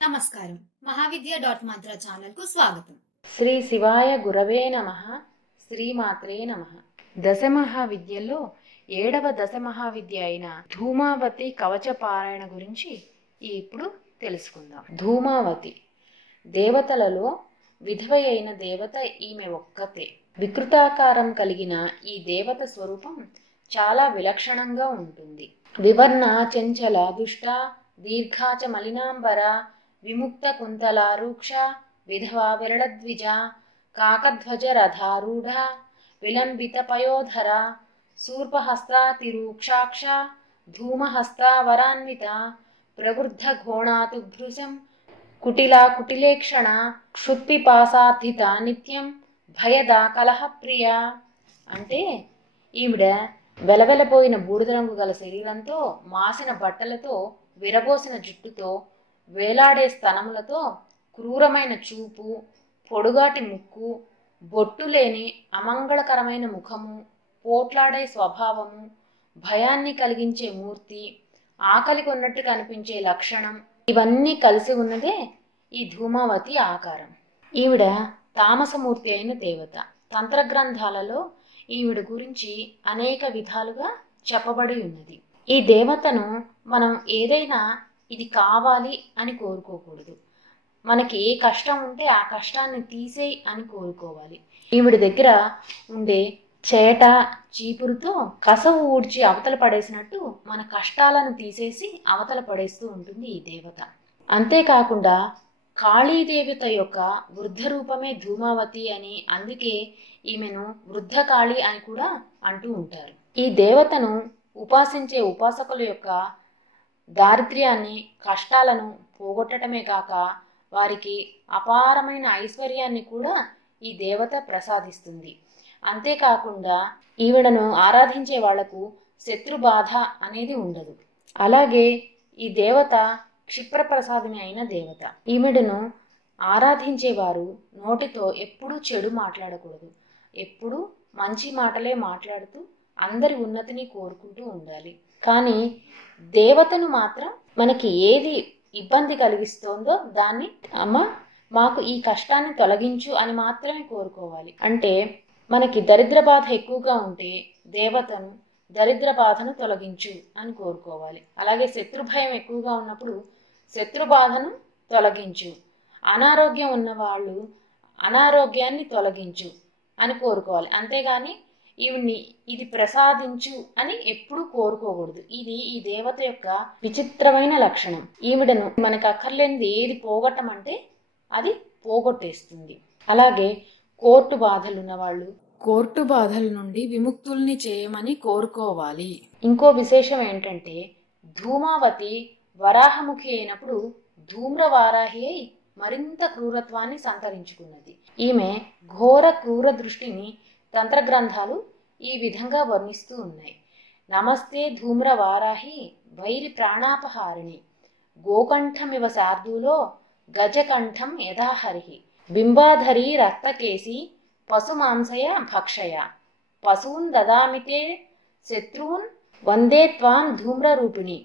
నమస్కారం. మహావిద్య.మంత్ర ఛానల్ కు స్వాగతం. శ్రీ శివాయ గురవే నమః. శ్రీమాత్రే నమః. దశమహావిద్యల్లో 7వ దశమహావిద్య అయిన ధూమావతి కవచ పారాయణ గురించి ఇప్పుడు తెలుసుకుందాం. ధూమావతి దేవతలలో విధవ అయిన దేవత ఈమె ఒక్కతే. వికృతాకారం కలిగిన ఈ దేవత స్వరూపం చాలా విలక్షణంగా ఉంటుంది. వివర్ణ చంచల దుష్ట దీర్ఘాచ మలినాంబర విముక్త కుంతలారూక్ష విధవా విరళద్విజ కాకధ్వజ రథారూఢ విలంబిత పయోధర శూర్పహస్తాతిరూక్షాక్ష ధూమహస్తావరాన్విత ప్రవృద్ధ ఘోణాతుభృశం కుటిలా కుటిలేక్షణ క్షుత్పిపాసార్థిత నిత్యం భయద కలహప్రియ. అంటే ఈవిడ వెలవెలపోయిన బూడిద రంగు గల శరీరంతో, మాసిన బట్టలతో, విరబోసిన జుట్టుతో, వేలాడే స్తనములతో, క్రూరమైన చూపు, పొడుగాటి ముక్కు, బొట్టు లేని అమంగళకరమైన ముఖము, పోట్లాడే స్వభావము, భయాన్ని కలిగించే మూర్తి, ఆకలి కొన్నట్టు కనిపించే లక్షణం, ఇవన్నీ కలిసి ఉన్నదే ఈ ధూమావతి ఆకారం. ఈవిడ తామసమూర్తి అయిన దేవత. తంత్రగ్రంథాలలో ఈవిడ గురించి అనేక విధాలుగా చెప్పబడి ఉన్నది. ఈ దేవతను మనం ఏదైనా ఇది కావాలి అని కోరుకోకూడదు. మనకి ఏ కష్టం ఉంటే ఆ కష్టాన్ని తీసేయి అని కోరుకోవాలి. ఈవిడ దగ్గర ఉండే చేట చీపురుతో కసవు ఊడ్చి అవతల పడేసినట్టు మన కష్టాలను తీసేసి అవతల పడేస్తూ ఉంటుంది ఈ దేవత. అంతేకాకుండా కాళీదేవత యొక్క వృద్ధ రూపమే ధూమావతి అని, అందుకే ఈమెను వృద్ధ కాళీ అని కూడా అంటూ ఉంటారు. ఈ దేవతను ఉపాసించే ఉపాసకుల యొక్క దారిద్ర్యాన్ని, కష్టాలను పోగొట్టడమే కాక వారికి అపారమైన ఐశ్వర్యాన్ని కూడా ఈ దేవత ప్రసాదిస్తుంది. అంతేకాకుండా ఈవిడను ఆరాధించే వాళ్లకు శత్రు బాధ అనేది ఉండదు. అలాగే ఈ దేవత క్షిప్రప్రసాదిని అయిన దేవత. ఈవిడను ఆరాధించేవారు నోటితో ఎప్పుడూ చెడు మాట్లాడకూడదు. ఎప్పుడూ మంచి మాటలే మాట్లాడుతూ అందరి ఉన్నతిని కోరుకుంటూ ఉండాలి. కానీ దేవతను మాత్రం మనకి ఏది ఇబ్బంది కలిగిస్తోందో దాన్ని అమ్మ మాకు ఈ కష్టాన్ని తొలగించు అని మాత్రమే కోరుకోవాలి. అంటే మనకి దరిద్ర బాధ ఎక్కువగా ఉంటే దేవతను దరిద్ర బాధను తొలగించు అని కోరుకోవాలి. అలాగే శత్రుభయం ఎక్కువగా ఉన్నప్పుడు శత్రు బాధను తొలగించు, అనారోగ్యం ఉన్నవాళ్ళు అనారోగ్యాన్ని తొలగించు అని కోరుకోవాలి. అంతేగాని ఈవిడ్ని ఇది ప్రసాదించు అని ఎప్పుడూ కోరుకోకూడదు. ఇది ఈ దేవత యొక్క విచిత్రమైన లక్షణం. ఈవిడను మనకు అక్కర్లేనిది ఏది పోగొట్టమంటే అది పోగొట్టేస్తుంది. అలాగే కోర్టు బాధలున్న వాళ్ళు కోర్టు బాధల నుండి విముక్తుల్ని చేయమని కోరుకోవాలి. ఇంకో విశేషం ఏంటంటే ధూమావతి వరాహముఖి అయినప్పుడు ధూమ్రవారాహి అయి మరింత క్రూరత్వాన్ని సంతరించుకున్నది. ఈమె ఘోర క్రూర దృష్టిని తంత్రగ్రంథాలు ఈ విధంగా వర్ణిస్తూ ఉన్నాయి. నమస్తే ధూమ్రవారాహి వైరి ప్రాణాపహారిణి గోకంఠమివ శార్దూలో గజకంఠం యథాహరి బింబాధరీ రక్తకేసి పశుమాంసయ భక్షయ పశూన్ దదామితే శత్రూన్ వందే త్వాం ధూమ్రరూపిణి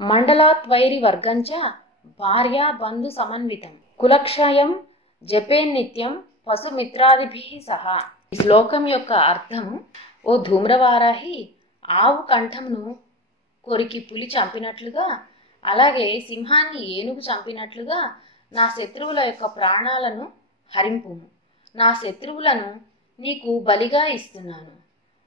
మండలాత్వైరి వర్గంచ భార్యా బంధు సమన్వితం కులక్షయం జపేన్నిత్యం పశుమిత్రాదిభి సహా. ఈ శ్లోకం యొక్క అర్థము, ఓ ధూమ్రవారాహి, ఆవు కంఠంను కొరికి పులి చంపినట్లుగా, అలాగే సింహాన్ని ఏనుగు చంపినట్లుగా నా శత్రువుల యొక్క ప్రాణాలను హరింపుము. నా శత్రువులను నీకు బలిగా ఇస్తున్నాను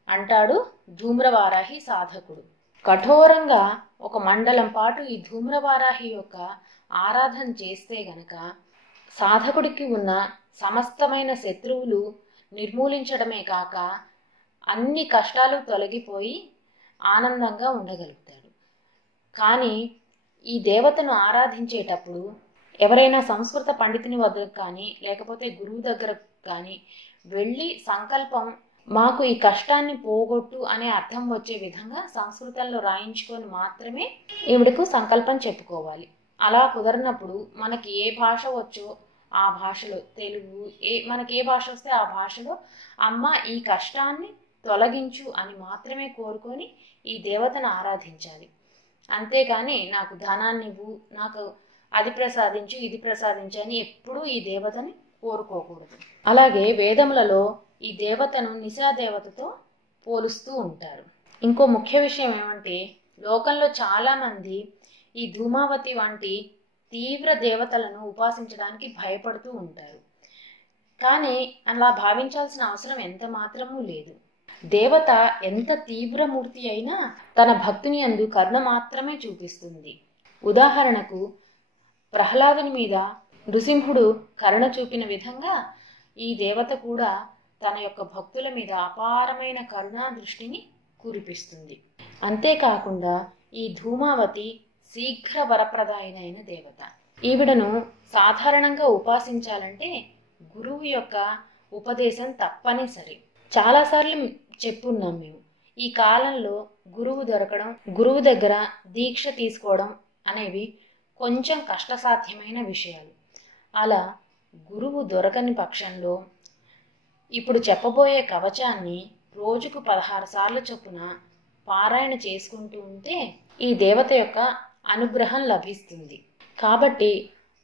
అంటాడు ధూమ్రవారాహి సాధకుడు. కఠోరంగా ఒక మండలం పాటు ఈ ధూమ్రవారాహి యొక్క ఆరాధన చేస్తే గనక సాధకుడికి ఉన్న సమస్తమైన శత్రువులు నిర్మూలించడమే కాక అన్ని కష్టాలు తొలగిపోయి ఆనందంగా ఉండగలుగుతాడు. కానీ ఈ దేవతను ఆరాధించేటప్పుడు ఎవరైనా సంస్కృత పండితుని వద్ద కానీ లేకపోతే గురువు దగ్గర కానీ వెళ్ళి సంకల్పం, మాకు ఈ కష్టాన్ని పోగొట్టు అనే అర్థం వచ్చే విధంగా సంస్కృతంలో రాయించుకొని మాత్రమే ఈవిడకు సంకల్పం చెప్పుకోవాలి. అలా కుదరినప్పుడు మనకి ఏ భాష వచ్చో ఆ భాషలో, తెలుగు మనకి ఏ భాష వస్తే ఆ భాషలో అమ్మ ఈ కష్టాన్ని తొలగించు అని మాత్రమే కోరుకొని ఈ దేవతను ఆరాధించాలి. అంతేకాని నాకు ధనాన్ని ఇవ్వు, నాకు అది ప్రసాదించు ఇది ప్రసాదించు అని ఎప్పుడూ ఈ దేవతని కోరుకోకూడదు. అలాగే వేదములలో ఈ దేవతను నిశాదేవతతో పోలుస్తూ ఉంటారు. ఇంకో ముఖ్య విషయం ఏమంటే, లోకంలో చాలామంది ఈ ధూమావతి వంటి తీవ్ర దేవతలను ఉపాసించడానికి భయపడుతూ ఉంటారు. కానీ అలా భావించాల్సిన అవసరం ఎంత మాత్రమూ లేదు. దేవత ఎంత తీవ్రమూర్తి అయినా తన భక్తుని యందు కరుణ మాత్రమే చూపిస్తుంది. ఉదాహరణకు ప్రహ్లాదుని మీద నృసింహుడు కరుణ చూపిన విధంగా ఈ దేవత కూడా తన యొక్క భక్తుల మీద అపారమైన కరుణా దృష్టిని కురిపిస్తుంది. అంతేకాకుండా ఈ ధూమావతి శీఘ్ర వరప్రదాయనైన దేవత. ఈవిడను సాధారణంగా ఉపాసించాలంటే గురువు యొక్క ఉపదేశం తప్పనిసరి. చాలాసార్లు చెప్పున్నాం మేము. ఈ కాలంలో గురువు దొరకడం, గురువు దగ్గర దీక్ష తీసుకోవడం అనేవి కొంచెం కష్టసాధ్యమైన విషయాలు. అలా గురువు దొరకని పక్షంలో ఇప్పుడు చెప్పబోయే కవచాన్ని రోజుకు 16 సార్లు చొప్పున పారాయణ చేసుకుంటూ ఉంటే ఈ దేవత యొక్క అనుగ్రహం లభిస్తుంది. కాబట్టి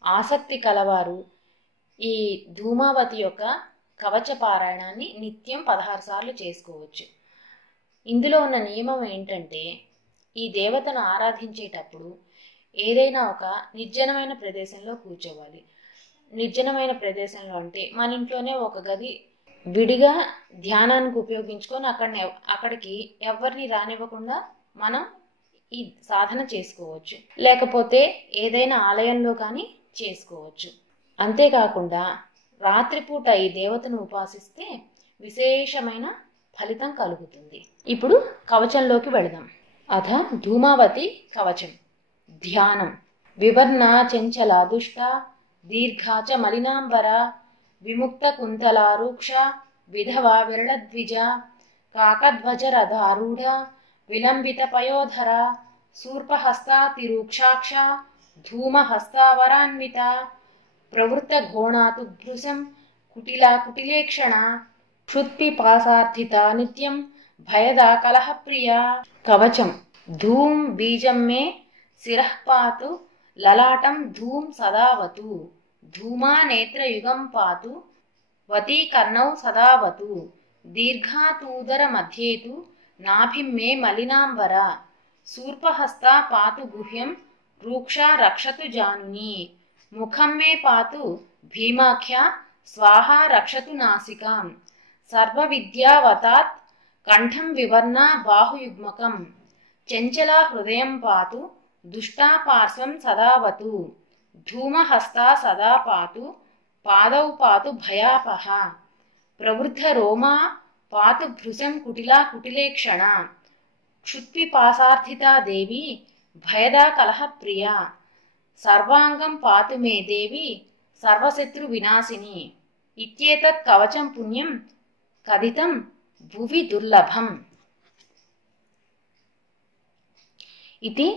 ఆసక్తి కలవారు ఈ ధూమావతి యొక్క కవచ పారాయణాన్ని నిత్యం 16 సార్లు చేసుకోవచ్చు. ఇందులో ఉన్న నియమం ఏంటంటే, ఈ దేవతను ఆరాధించేటప్పుడు ఏదైనా ఒక నిర్జనమైన ప్రదేశంలో కూర్చోవాలి. నిర్జనమైన ప్రదేశంలో అంటే మన ఇంట్లోనే ఒక గది విడిగా ధ్యానానికి ఉపయోగించుకొని అక్కడికి ఎవరిని రానివ్వకుండా మనం ఈ సాధన చేసుకోవచ్చు. లేకపోతే ఏదైనా ఆలయంలో కానీ చేసుకోవచ్చు. అంతేకాకుండా రాత్రిపూట ఈ దేవతను ఉపాసిస్తే విశేషమైన ఫలితం కలుగుతుంది. ఇప్పుడు కవచంలోకి వెళదాం. అథ ధూమావతి కవచం. ధ్యానం. వివర్ణ చంచల దుష్ట దీర్ఘాచ మలినాంబర విముక్త కుంతలారూక్ష విధవ విరళద్విజ కాకధ్వజ రథారూఢ విలంబిత పయోధర శూర్పహస్తాతిరూక్షాక్ష ధూమహస్తావరాన్విత ప్రవృత్త ఘోణాతుభృశం కుటిలా కుటిలేక్షణ క్షుత్పిపాసార్థిత నిత్యం భయదా కలహప్రియ. కవచం. ధూం బీజం మే శిరః పాతు లలాటం ధూం సదావతు ధూమా నేత్రయుగం పాతు వతీ కర్ణౌ సదావతు దీర్ఘాతూదర మధ్యేతు నాభిం మే మలినాంబర శూర్పహస్తా పాతు గుహ్యం రూక్షా రక్షతు జానుని ముఖం మే పాతు భీమాఖ్య స్వాహా రక్షతు నాసికాం సర్వవిద్యావతాత్ కంఠం వివర్ణ బాహుయుగ్మకం చంచలా హృదయం పాతు దుష్టా పార్శ్వం సదావతు ధూమహస్తా సదా పాతు పాదౌ పాతు భయాపహ ప్రవృద్ధ రోమా పాతు భృశం కుటిలా కుటిలేక్షణ క్షుత్పిపాసార్థితా దేవి భయదా కలహప్రియ సర్వాంగం పాతు మే దేవి సర్వశత్రు వినాశిని ఇత్యేతత్ కవచం పుణ్యం కథితం భువి దుర్లభం. ఇది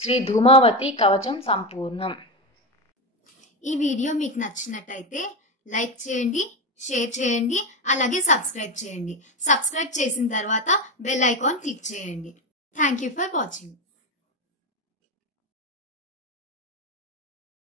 శ్రీ ధూమావతి కవచం సంపూర్ణం. ఈ వీడియో మీకు నచ్చినట్టయితే లైక్ చేయండి, షేర్ చేయండి, అలాగే సబ్స్క్రైబ్ చేయండి. సబ్స్క్రైబ్ చేసిన తర్వాత బెల్ ఐకాన్ క్లిక్ చేయండి. Thank you for watching.